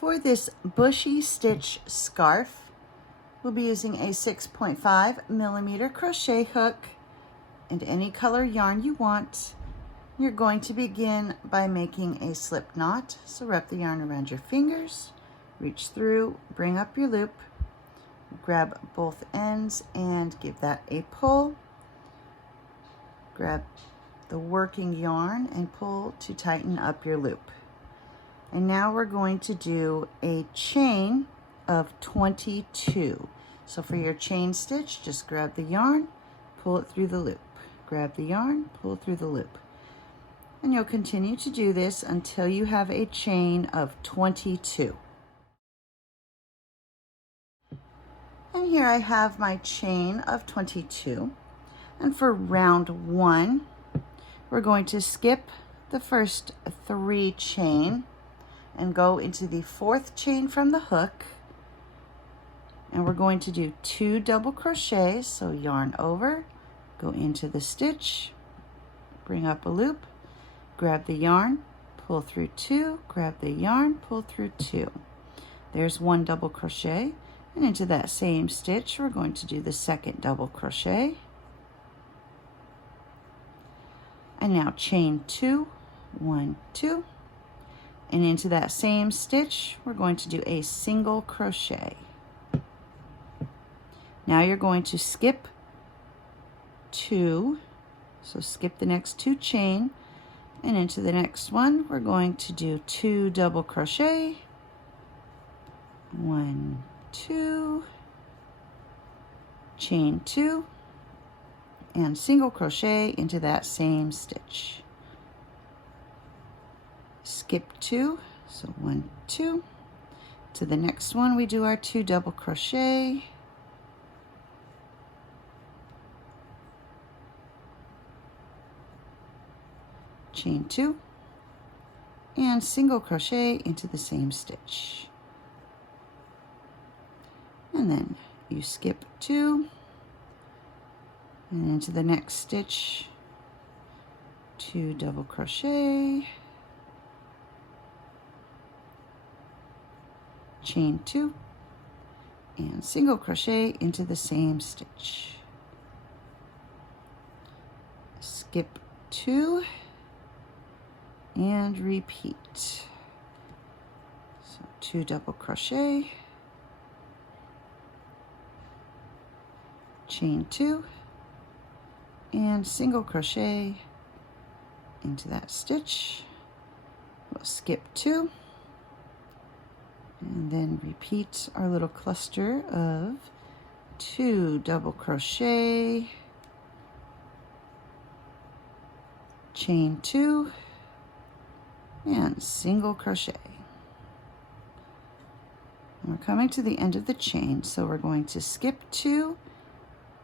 For this Bushy Stitch Scarf, we'll be using a 6.5mm crochet hook and any color yarn you want. You're going to begin by making a slip knot. So wrap the yarn around your fingers, reach through, bring up your loop, grab both ends and give that a pull. Grab the working yarn and pull to tighten up your loop. And now we're going to do a chain of 22. So for your chain stitch, just grab the yarn, pull it through the loop. Grab the yarn, pull through the loop. And you'll continue to do this until you have a chain of 22. And here I have my chain of 22. And for round 1, we're going to skip the first 3 chain and go into the 4th chain from the hook. And we're going to do 2 double crochets. So yarn over, go into the stitch, bring up a loop, grab the yarn, pull through 2, grab the yarn, pull through 2. There's 1 double crochet, and into that same stitch we're going to do the 2nd double crochet. And now chain 2, 1, 2, and into that same stitch we're going to do a single crochet. Now you're going to skip 2, so skip the next 2 chain, and into the next one we're going to do 2 double crochet, 1, 2, chain 2, and single crochet into that same stitch. Skip 2, so 1, 2. To the next one we do our 2 double crochet, chain 2, and single crochet into the same stitch. And then you skip 2, and into the next stitch 2 double crochet, chain 2, and single crochet into the same stitch. Skip 2 and repeat. So 2 double crochet, chain 2, and single crochet into that stitch. We'll skip 2 and then repeat our little cluster of 2 double crochet, chain 2, and single crochet. And we're coming to the end of the chain, so we're going to skip 2.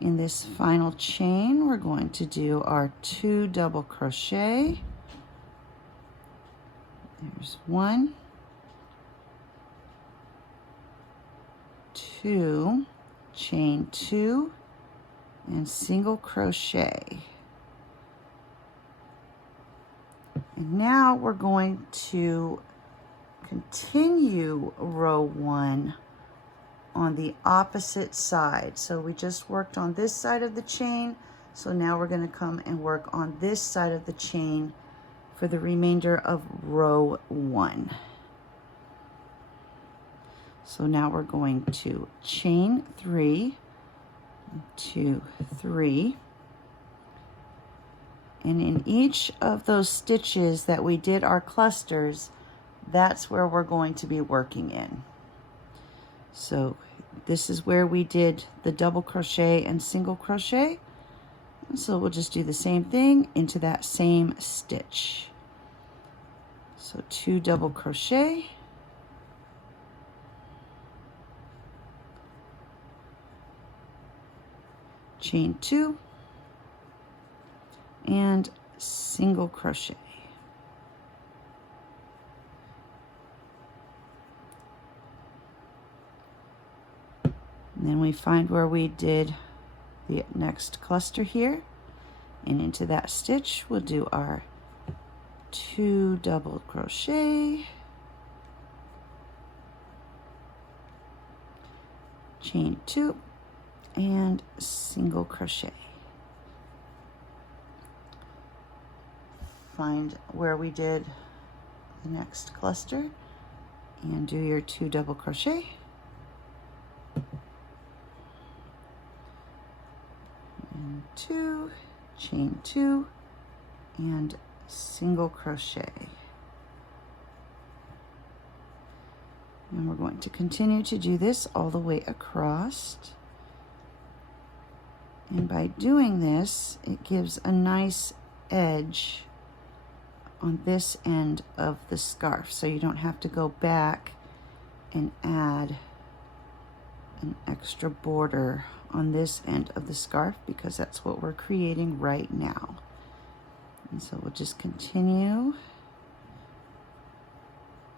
In this final chain we're going to do our 2 double crochet. There's 1, 2, chain 2, and single crochet. And now we're going to continue row 1 on the opposite side. So we just worked on this side of the chain, so now we're going to come and work on this side of the chain for the remainder of row 1. So now we're going to chain 3, 2, 3, and in each of those stitches that we did our clusters, that's where we're going to be working in. So this is where we did the double crochet and single crochet. And so we'll just do the same thing into that same stitch. So 2 double crochet, chain 2, and single crochet. And then we find where we did the next cluster here, and into that stitch we'll do our 2 double crochet, chain 2, and single crochet. Find where we did the next cluster and do your 2 double crochet. And 2, chain 2, and single crochet. And we're going to continue to do this all the way across. And by doing this, it gives a nice edge on this end of the scarf, so you don't have to go back and add an extra border on this end of the scarf, because that's what we're creating right now. And so we'll just continue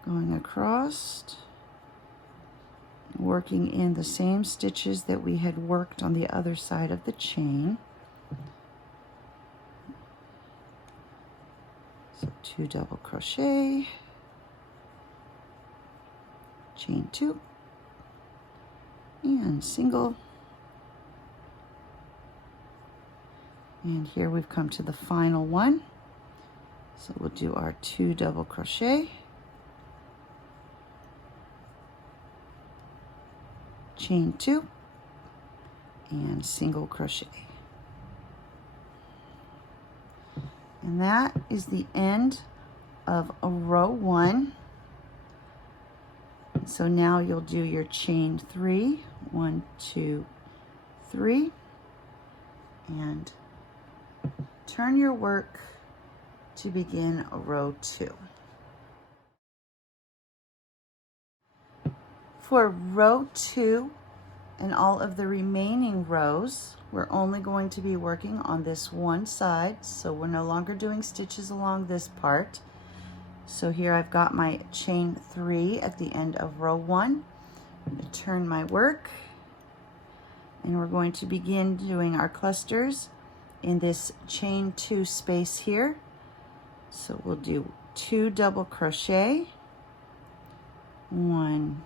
going across, working in the same stitches that we had worked on the other side of the chain. So 2 double crochet, chain 2, and single. And here we've come to the final one. So we'll do our 2 double crochet, chain 2, and single crochet. And that is the end of a row 1. So now you'll do your chain 3, 1, 2, 3, and turn your work to begin a row 2. For row 2 and all of the remaining rows, we're only going to be working on this one side, so we're no longer doing stitches along this part. So here I've got my chain 3 at the end of row 1. I'm going to turn my work, and we're going to begin doing our clusters in this chain 2 space here. So we'll do 2 double crochet, 1,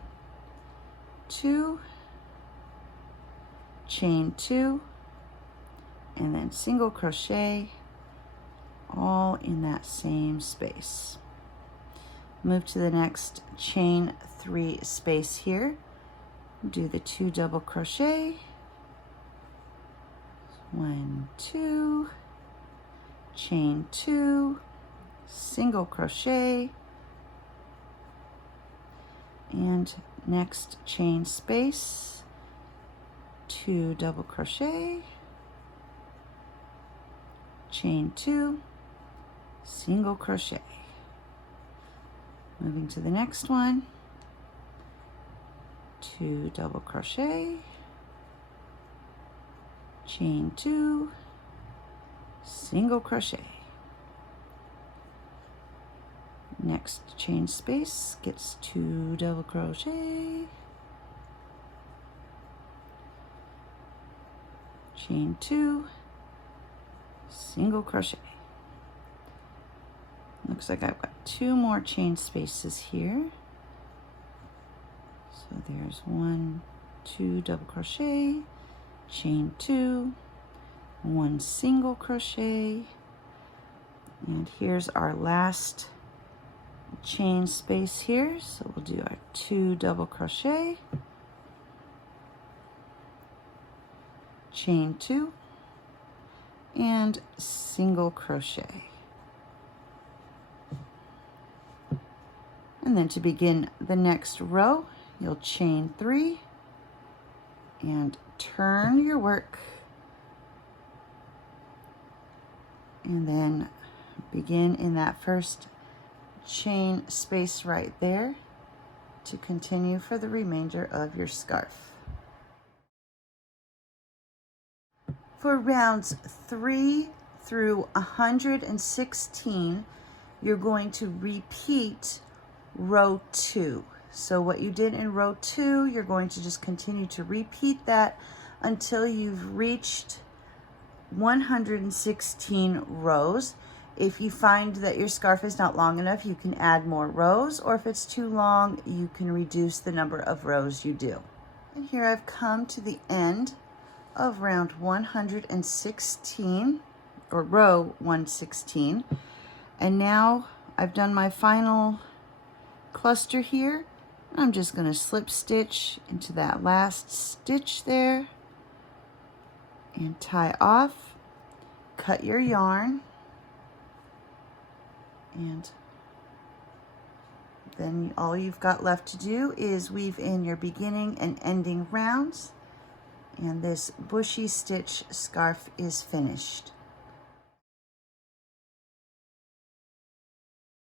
2, chain 2, and then single crochet, all in that same space. Move to the next chain 3 space here. Do the 2 double crochet, 1, 2, chain 2, single crochet, and next chain space, 2 double crochet, chain 2, single crochet. Moving to the next one, 2 double crochet, chain 2, single crochet. Next chain space gets 2 double crochet, chain 2, single crochet. Looks like I've got 2 more chain spaces here. So there's 1, 2 double crochet, chain 2, 1 single crochet, and here's our last chain space here. So we'll do our 2 double crochet, chain 2, and single crochet. And then to begin the next row, you'll chain 3 and turn your work, and then begin in that first chain space right there to continue for the remainder of your scarf. For rounds 3 through 116, you're going to repeat row 2. So what you did in row 2, you're going to just continue to repeat that until you've reached 116 rows. If you find that your scarf is not long enough, you can add more rows, or if it's too long, you can reduce the number of rows you do. And here I've come to the end of round 116, or row 116. And now I've done my final cluster here. I'm just going to slip stitch into that last stitch there and tie off, cut your yarn, and then all you've got left to do is weave in your beginning and ending rounds, and this bushy stitch scarf is finished.